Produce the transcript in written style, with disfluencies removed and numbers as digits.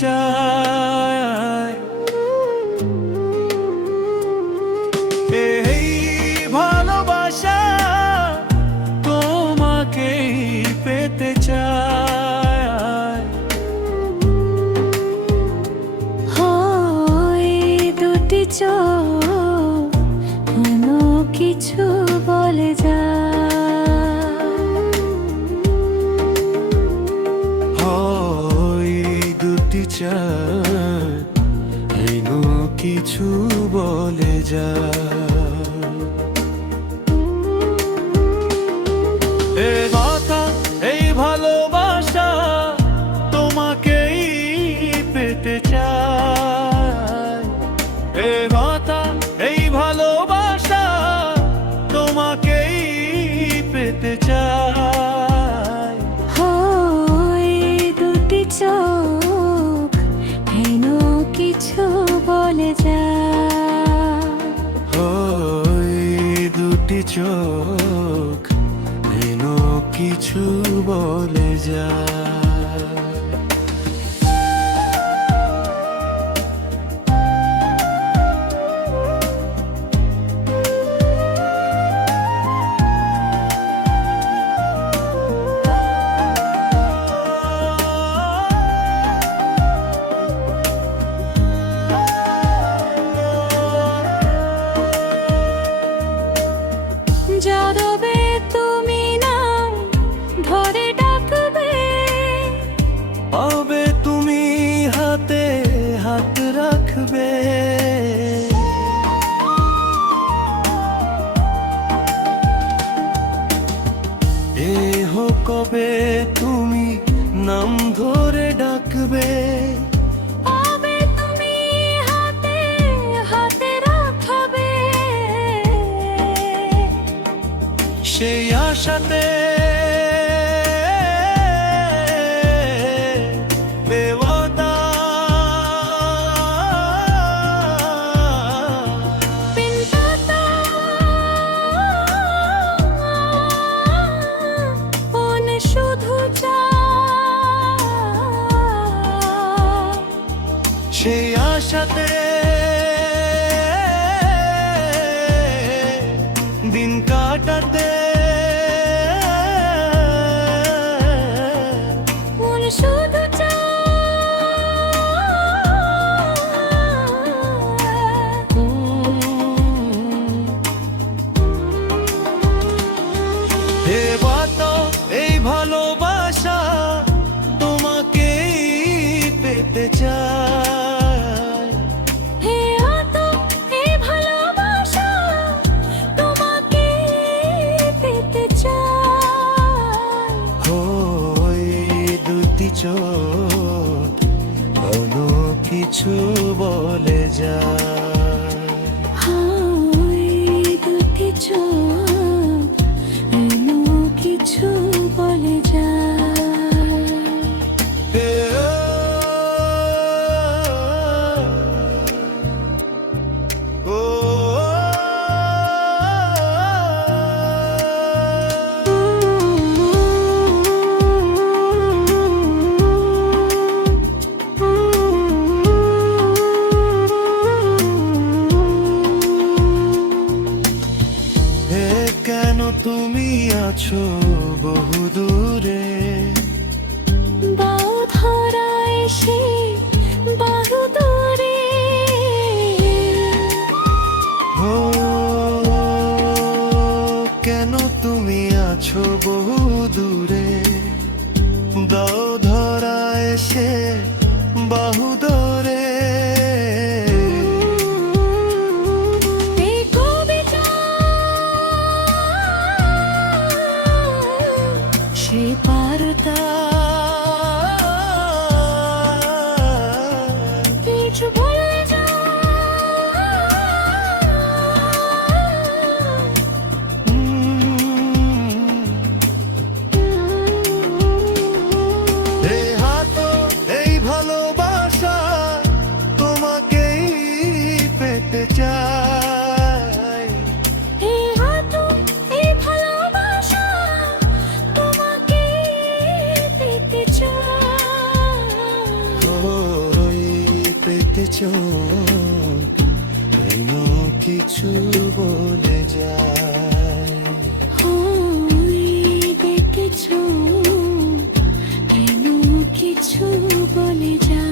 চায়। এই ভালোবাসা তোমাকেই পেতে চায়। হয় দুটি চোখ কেন কিছু বলে যায়। হয় দুটি চায় কেন কিছু বলে যায়। এ কথা এই ভালোবাসা তোমাকেই পেতে চায়। এ কথা এই ভালোবাসা তোমাকেই পেতে চায়। হয় দুটি চোখ কেন কিছু বলে যায়। হয় দুটি চোখ কেন কিছু বলে যায়। যাদবে তুমি নাম ধরে ডাকবে, পাবে তুমি হাতে হাত রাখবে। এ হোক কবে তুমি নাম ধরে ডাকবে। পাবে তুমি হাতে হাতে রাখবে। সেই আশাতে বেওয়াদা পিন্তাতা মন শুধু চায়। সেই আশাতে দিন কাটাতে মন শুধু হে বাতো এই ভালোবাসা তোমাকেই পেতে চায়। হে আতো এই ভালোবাসা তোমাকে পেতে চায়। হয় দুটি চোখ কোনো কিছু বলে যায়। হয় দুটি চোখ কেন কিছু বলে যায়। হে ও, ও, হে কেন তুমি আছো বহু দূরে। বাউ ধরা এসে বাহু দূরে। ও কেন তুমি আছো বহু দূরে। দাও ধরা এসে বাহু ধরে। এই কবিতা সে পারতা কিছু বলে হে হাতো এই ভালোবাসা ওই পেতে চোখ কেন কিছু বলে যায়। ওই দেখেছো কেন কিছু বলে যায়।